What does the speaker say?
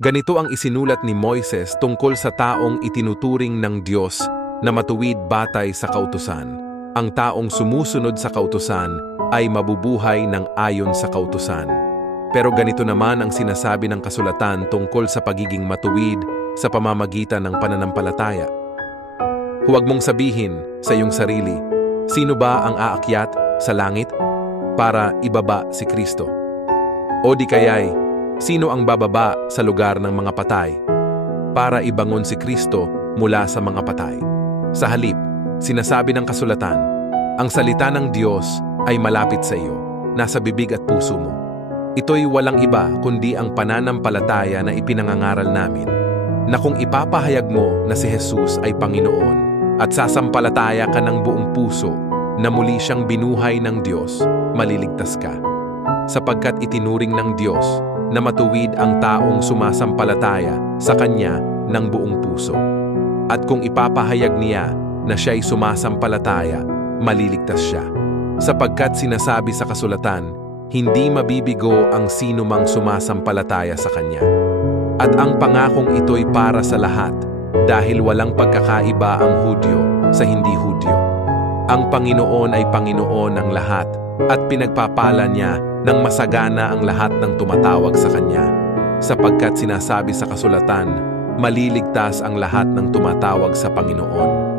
Ganito ang isinulat ni Moises tungkol sa taong itinuturing ng Diyos na matuwid batay sa kautusan. Ang taong sumusunod sa kautusan ay mabubuhay ng ayon sa kautusan. Pero ganito naman ang sinasabi ng kasulatan tungkol sa pagiging matuwid sa pamamagitan ng pananampalataya. Huwag mong sabihin sa iyong sarili, sino ba ang aakyat sa langit para ibaba si Kristo? O di kaya'y, sino ang bababa sa lugar ng mga patay para ibangon si Kristo mula sa mga patay? Sa halip, sinasabi ng kasulatan, ang salita ng Diyos ay malapit sa iyo, nasa bibig at puso mo. Ito'y walang iba kundi ang pananampalataya na ipinangangaral namin, na kung ipapahayag mo na si Jesus ay Panginoon at sasampalataya ka ng buong puso na muli siyang binuhay ng Diyos, maliligtas ka. Sapagkat itinuring ng Diyos na matuwid ang taong sumasampalataya sa Kanya ng buong puso. At kung ipapahayag niya na siya'y sumasampalataya, maliligtas siya. Sapagkat sinasabi sa kasulatan, hindi mabibigo ang sino mang sumasampalataya sa Kanya. At ang pangakong ito'y para sa lahat, dahil walang pagkakaiba ang Hudyo sa hindi Hudyo. Ang Panginoon ay Panginoon ng lahat, at pinagpapala niya ng masagana ang lahat ng tumatawag sa Kanya. Sapagkat sinasabi sa kasulatan, maliligtas ang lahat ng tumatawag sa Panginoon.